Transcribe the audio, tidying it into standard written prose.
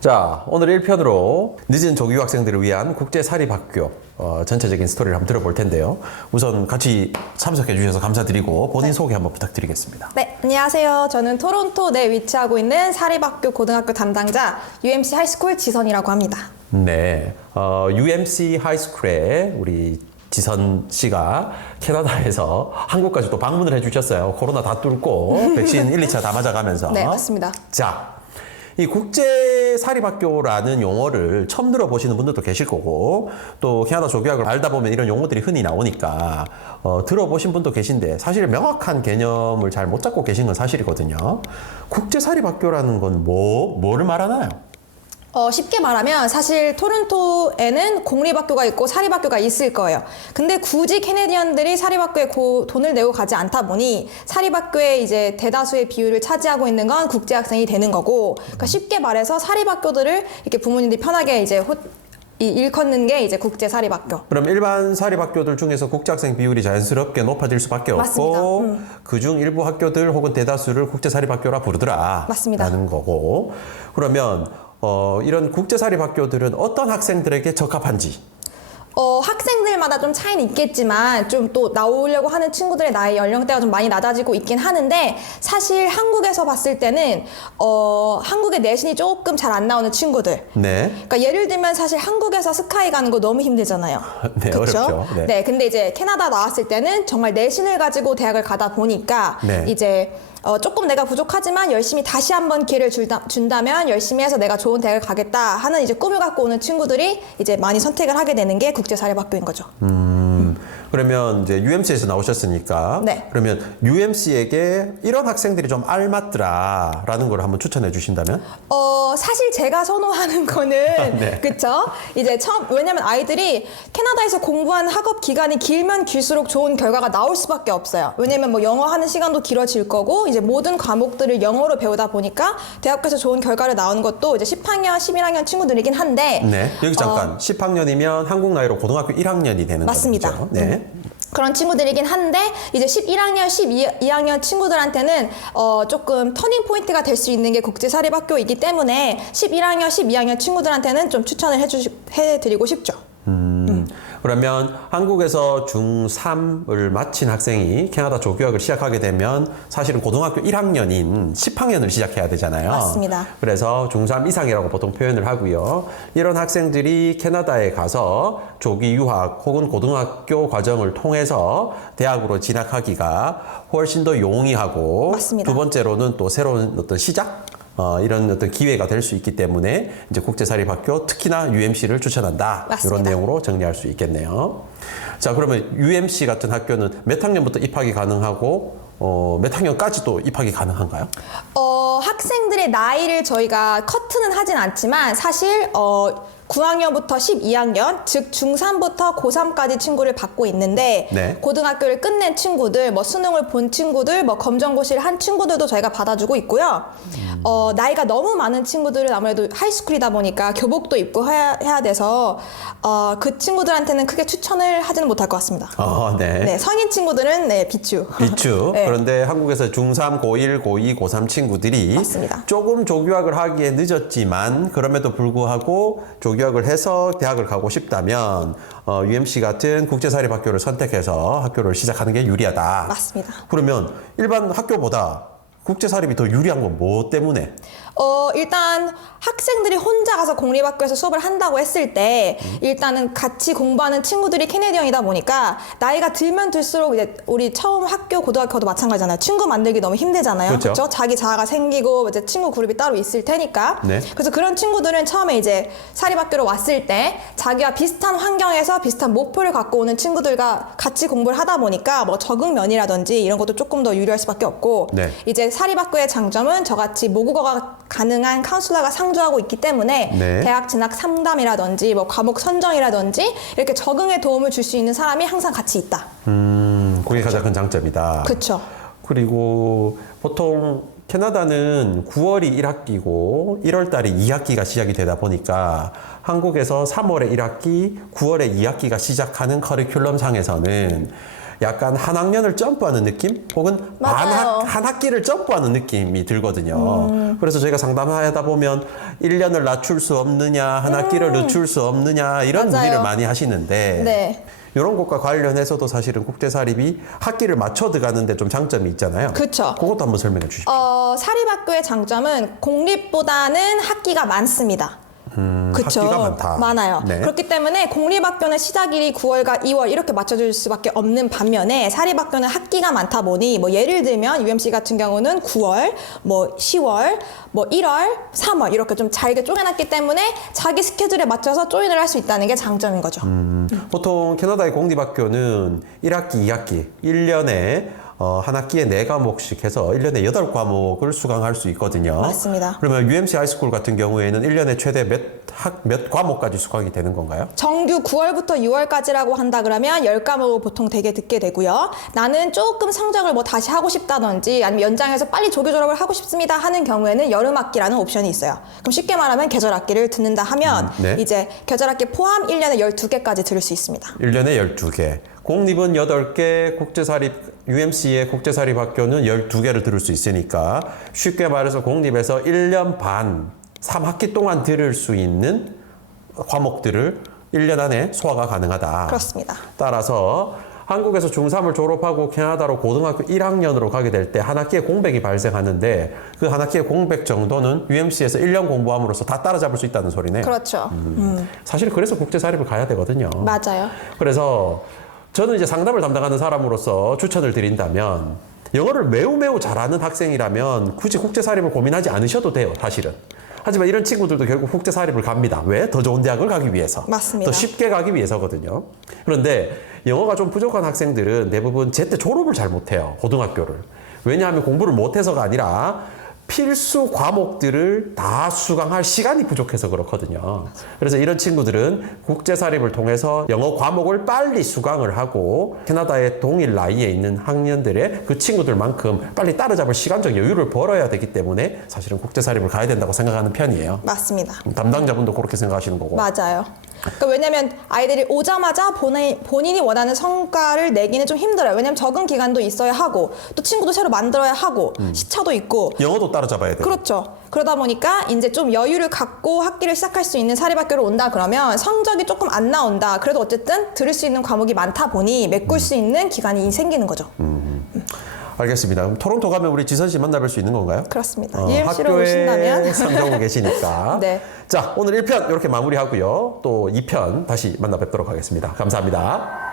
자, 오늘 1편으로 늦은 조교 학생들을 위한 국제사립학교 전체적인 스토리를 한번 들어볼 텐데요. 우선 같이 참석해 주셔서 감사드리고 본인 소개 한번 부탁드리겠습니다. 네, 안녕하세요. 저는 토론토 내에 위치하고 있는 사립학교 고등학교 담당자 UMC 하이스쿨 지선이라고 합니다. 네, UMC 하이스쿨에 우리 지선 씨가 캐나다에서 한국까지 또 방문을 해주셨어요. 코로나 다 뚫고 백신 1, 2차 다 맞아가면서. 네, 맞습니다. 자, 이 국제사립학교라는 용어를 처음 들어보시는 분들도 계실 거고 또 캐나다 조교학을 알다 보면 이런 용어들이 흔히 나오니까 들어보신 분도 계신데 사실 명확한 개념을 잘 못 잡고 계신 건 사실이거든요. 국제사립학교라는 건 뭐를 말하나요? 쉽게 말하면 사실 토론토에는 공립학교가 있고 사립학교가 있을 거예요. 근데 굳이 캐네디언들이 사립학교에 돈을 내고 가지 않다 보니 사립학교에 이제 대다수의 비율을 차지하고 있는 건 국제학생이 되는 거고, 그러니까 쉽게 말해서 사립학교들을 이렇게 부모님들이 편하게 이제 일컫는 게 이제 국제사립학교. 그럼 일반 사립학교들 중에서 국제학생 비율이 자연스럽게 높아질 수밖에 없고 그중 일부 학교들 혹은 대다수를 국제사립학교라 부르더라. 맞습니다. 라는 거고. 그러면 이런 국제사립학교들은 어떤 학생들에게 적합한지? 학생들마다 좀 차이는 있겠지만 좀 또 나오려고 하는 친구들의 나이 연령대가 좀 많이 낮아지고 있긴 하는데, 사실 한국에서 봤을 때는 한국의 내신이 조금 잘 안 나오는 친구들. 네. 그러니까 예를 들면 사실 한국에서 스카이 가는 거 너무 힘들잖아요. 네, 그쵸? 어렵죠. 네. 네, 근데 이제 캐나다 나왔을 때는 정말 내신을 가지고 대학을 가다 보니까 네. 이제 조금 내가 부족하지만 열심히 다시 한번 기회를 준다면 열심히 해서 내가 좋은 대학을 가겠다 하는 이제 꿈을 갖고 오는 친구들이 이제 많이 선택을 하게 되는 게 국제사립학교인 거죠. 그러면 이제 UMC에서 나오셨으니까 네. 그러면 UMC에게 이런 학생들이 좀 알맞더라라는 걸 한번 추천해 주신다면? 사실 제가 선호하는 거는 네. 그쵸? 이제 왜냐면 아이들이 캐나다에서 공부한 학업 기간이 길면 길수록 좋은 결과가 나올 수밖에 없어요. 왜냐면 뭐 영어 하는 시간도 길어질 거고 이제 모든 과목들을 영어로 배우다 보니까 대학교에서 좋은 결과를 나오는 것도 이제 10학년, 11학년 친구들이긴 한데. 네. 여기 잠깐 10학년이면 한국 나이로 고등학교 1학년이 되는 맞습니다. 거죠. 네. 그런 친구들이긴 한데 이제 11학년, 12학년 친구들한테는 조금 터닝 포인트가 될 수 있는 게 국제사립학교이기 때문에 11학년, 12학년 친구들한테는 좀 추천을 해드리고 싶죠. 그러면 한국에서 중3을 마친 학생이 캐나다 조교학을 시작하게 되면 사실은 고등학교 1학년인 10학년을 시작해야 되잖아요. 맞습니다. 그래서 중3 이상이라고 보통 표현을 하고요. 이런 학생들이 캐나다에 가서 조기 유학 혹은 고등학교 과정을 통해서 대학으로 진학하기가 훨씬 더 용이하고 맞습니다. 두 번째로는 또 새로운 어떤 시작? 이런 어떤 기회가 될 수 있기 때문에 이제 국제사립학교 특히나 UMC를 추천한다. 맞습니다. 이런 내용으로 정리할 수 있겠네요. 자, 그러면 UMC 같은 학교는 몇 학년부터 입학이 가능하고 몇 학년까지 또 입학이 가능한가요? 학생들의 나이를 저희가 커트는 하진 않지만 사실 9학년부터 12학년, 즉 중3부터 고3까지 친구를 받고 있는데 네. 고등학교를 끝낸 친구들, 뭐 수능을 본 친구들, 뭐 검정고시를 한 친구들도 저희가 받아주고 있고요. 나이가 너무 많은 친구들은 아무래도 하이스쿨이다 보니까 교복도 입고 해야 돼서 그 친구들한테는 크게 추천을 하지는 못할 것 같습니다. 네. 네, 성인 친구들은 네, 비추. 비추. 네. 그런데 한국에서 중3, 고1, 고2, 고3 친구들이 맞습니다. 조금 조교학을 하기에 늦었지만 그럼에도 불구하고 조교학을 해서 대학을 가고 싶다면 UMC 같은 국제사립학교를 선택해서 학교를 시작하는 게 유리하다. 맞습니다. 그러면 일반 학교보다 국제사립이 더 유리한 건 뭐 때문에? 일단 학생들이 혼자 가서 공립학교에서 수업을 한다고 했을 때 일단은 같이 공부하는 친구들이 캐네디언이다 보니까 나이가 들면 들수록 이제 우리 처음 학교, 고등학교도 마찬가지잖아요. 친구 만들기 너무 힘들잖아요. 그렇죠. 그렇죠? 자기 자아가 생기고 이제 친구 그룹이 따로 있을 테니까. 네. 그래서 그런 친구들은 처음에 이제 사립학교로 왔을 때 자기와 비슷한 환경에서 비슷한 목표를 갖고 오는 친구들과 같이 공부를 하다 보니까 뭐 적응면이라든지 이런 것도 조금 더 유리할 수밖에 없고, 네. 이제 사립학교의 장점은 저같이 모국어가 가능한 카운슬러가 상주하고 있기 때문에 네. 대학 진학 상담이라든지 뭐 과목 선정이라든지 이렇게 적응에 도움을 줄 수 있는 사람이 항상 같이 있다. 그게 가장 큰 장점이다. 그렇죠. 그리고 보통 캐나다는 9월이 1학기고 1월 달에 2학기가 시작이 되다 보니까 한국에서 3월에 1학기, 9월에 2학기가 시작하는 커리큘럼 상에서는 약간 한 학년을 점프하는 느낌? 혹은 맞아요. 한 학기를 점프하는 느낌이 들거든요. 그래서 저희가 상담하다 보면 1년을 낮출 수 없느냐, 한 학기를 늦출 수 없느냐 이런 맞아요. 문의를 많이 하시는데 네. 이런 것과 관련해서도 사실은 국제사립이 학기를 맞춰 들어가는데 좀 장점이 있잖아요. 그쵸. 그것도 한번 설명해 주십시오. 사립학교의 장점은 공립보다는 학기가 많습니다. 그쵸. 학기가 많다. 많아요. 네. 그렇기 때문에 공립학교는 시작일이 9월과 2월 이렇게 맞춰줄 수밖에 없는 반면에 사립학교는 학기가 많다 보니 뭐 예를 들면 UMC 같은 경우는 9월, 뭐 10월, 뭐 1월, 3월 이렇게 좀 잘게 쪼개놨기 때문에 자기 스케줄에 맞춰서 조인을 할 수 있다는 게 장점인 거죠. 보통 캐나다의 공립학교는 1학기, 2학기, 1년에 한 학기에 4과목씩 해서 1년에 8과목을 수강할 수 있거든요. 맞습니다. 그러면 UMC 하이스쿨 같은 경우에는 1년에 최대 몇 과목까지 수강이 되는 건가요? 정규 9월부터 6월까지라고 한다 그러면 10과목을 보통 되게 듣게 되고요. 나는 조금 성적을 뭐 다시 하고 싶다든지 아니면 연장해서 빨리 조교 졸업을 하고 싶습니다 하는 경우에는 여름학기라는 옵션이 있어요. 그럼 쉽게 말하면 계절학기를 듣는다 하면 네. 이제 계절학기 포함 1년에 12개까지 들을 수 있습니다. 1년에 12개. 공립은 8개, 국제사립, UMC의 국제사립학교는 12개를 들을 수 있으니까 쉽게 말해서 공립에서 1년 반, 3학기 동안 들을 수 있는 과목들을 1년 안에 소화가 가능하다. 그렇습니다. 따라서 한국에서 중3을 졸업하고 캐나다로 고등학교 1학년으로 가게 될 때 한 학기에 공백이 발생하는데 그 한 학기의 공백 정도는 UMC에서 1년 공부함으로써 다 따라잡을 수 있다는 소리네요. 그렇죠. 사실 그래서 국제사립을 가야 되거든요. 맞아요. 그래서 저는 이제 상담을 담당하는 사람으로서 추천을 드린다면 영어를 매우 잘하는 학생이라면 굳이 국제사립을 고민하지 않으셔도 돼요, 사실은. 하지만 이런 친구들도 결국 국제사립을 갑니다. 왜? 더 좋은 대학을 가기 위해서. 맞습니다. 더 쉽게 가기 위해서거든요. 그런데 영어가 좀 부족한 학생들은 대부분 제때 졸업을 잘 못해요, 고등학교를. 왜냐하면 공부를 못해서가 아니라 필수 과목들을 다 수강할 시간이 부족해서 그렇거든요. 그래서 이런 친구들은 국제사립을 통해서 영어 과목을 빨리 수강을 하고 캐나다의 동일 나이에 있는 학년들의 그 친구들만큼 빨리 따라잡을 시간적 여유를 벌어야 되기 때문에 사실은 국제사립을 가야 된다고 생각하는 편이에요. 맞습니다. 담당자분도 그렇게 생각하시는 거고. 맞아요. 그러니까 왜냐면 아이들이 오자마자 본인이 원하는 성과를 내기는 좀 힘들어요. 왜냐면 적응 기간도 있어야 하고 또 친구도 새로 만들어야 하고 시차도 있고 영어도 따라잡아야 돼요. 그렇죠. 그러다 보니까 이제 좀 여유를 갖고 학기를 시작할 수 있는 사립학교를 온다 그러면 성적이 조금 안 나온다. 그래도 어쨌든 들을 수 있는 과목이 많다 보니 메꿀 수 있는 기간이 생기는 거죠. 알겠습니다. 그럼 토론토 가면 우리 지선 씨 만나뵐 수 있는 건가요? 그렇습니다. UMC로 오신다면 학교에 상정고 계시니까. 네. 자, 오늘 1편 이렇게 마무리하고요. 또 2편 다시 만나 뵙도록 하겠습니다. 감사합니다.